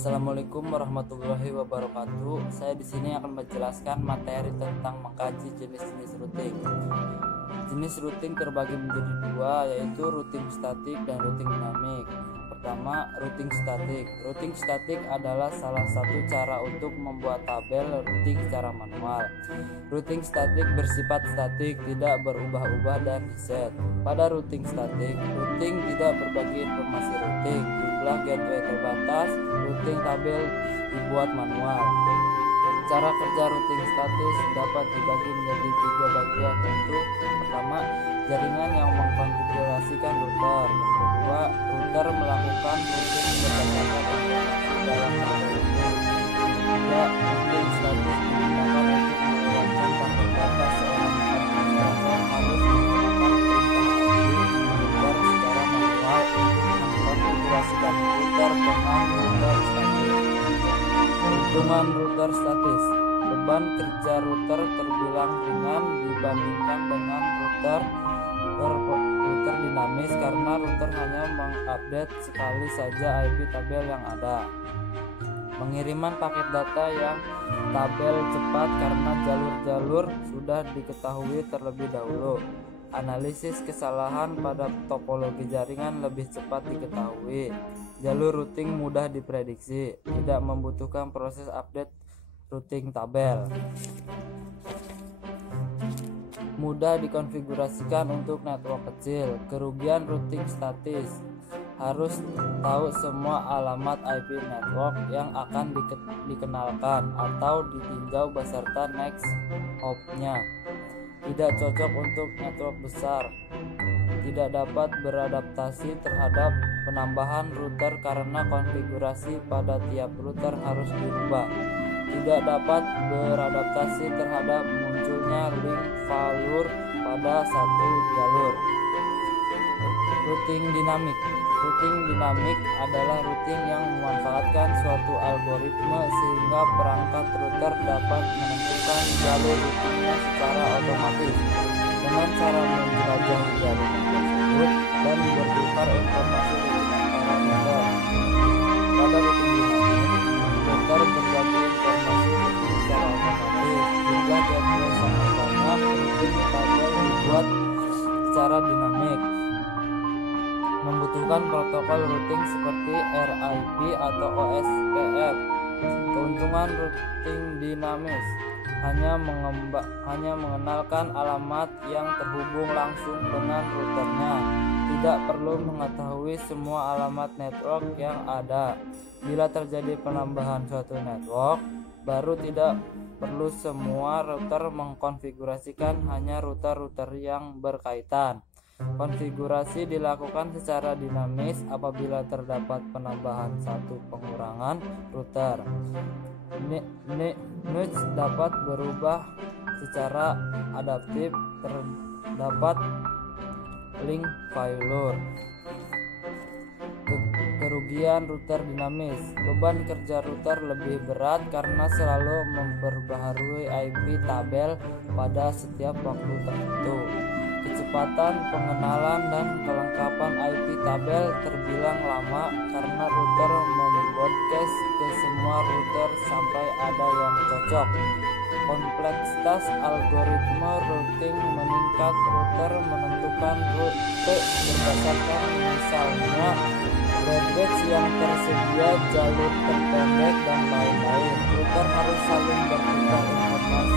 Assalamualaikum warahmatullahi wabarakatuh. Saya di sini akan menjelaskan materi tentang mengkaji jenis-jenis routing. Jenis routing terbagi menjadi dua, yaitu routing statik dan routing dinamik. Pertama, routing statik. Routing statik adalah salah satu cara untuk membuat tabel routing secara manual. Routing statik bersifat statik, tidak berubah-ubah dan reset. Pada routing statik, routing tidak berbagi informasi routing, jumlah gateway terbatas, routing tabel dibuat manual. Cara kerja routing statis dapat dibagi menjadi tiga bagian, yaitu pertama, jaringan yang mengkonfigurasikan router. Yang kedua, router melakukan routing berdasarkan informasi dalam tabel routing. Ketiga, routing statis digunakan untuk melewatkan paket data seorang administrator harus menggunakan perintah ID router secara manual untuk mengkonfigurasikan router dengan router statis. Keuntungan router statis: beban kerja router terbilang ringan dibandingkan dengan router dinamis karena router hanya mengupdate sekali saja IP tabel yang ada. Pengiriman paket data yang tabel cepat karena jalur-jalur sudah diketahui terlebih dahulu. Analisis kesalahan pada topologi jaringan lebih cepat diketahui. Jalur routing mudah diprediksi, tidak membutuhkan proses update routing tabel. Mudah dikonfigurasikan untuk network kecil. Kerugian routing statis: harus tahu semua alamat IP network yang akan dikenalkan atau ditinjau beserta next hop-nya. Tidak cocok untuk network besar. Tidak dapat beradaptasi terhadap penambahan router karena konfigurasi pada tiap router harus dirubah. Tidak dapat beradaptasi terhadap munculnya link failure pada satu jalur. Routing dinamik. Routing dinamik adalah routing yang memanfaatkan suatu algoritma sehingga perangkat router dapat menentukan jalur routingnya secara otomatis dengan cara menjelajahi jaringan tersebut dan bertukar informasi routing antara router. Pada routing dinamik, router berbagi informasi routing secara otomatis. Jumlah gateway sangat banyak, routing tabel dibuat secara dinamik. Membutuhkan protokol routing seperti RIP atau OSPF. Keuntungan routing dinamis: hanya mengenalkan alamat yang terhubung langsung dengan routernya. Tidak perlu mengetahui semua alamat network yang ada. Bila terjadi penambahan suatu network baru, tidak perlu semua router mengkonfigurasikan, hanya router-router yang berkaitan. Konfigurasi dilakukan secara dinamis apabila terdapat penambahan satu pengurangan router. Nudge dapat berubah secara adaptif, terdapat link failure. Kerugian router dinamis: beban kerja router lebih berat karena selalu memperbaharui IP tabel pada setiap waktu tertentu. Kecepatan pengenalan dan kelengkapan IP tabel terbilang lama karena router membroadcast ke semua router sampai ada yang cocok. Kompleksitas algoritma routing meningkat. Router menentukan rute berdasarkan misalnya bandwidth yang tersedia, jalur terpendek, dan lain-lain. Router harus saling bertukar informasi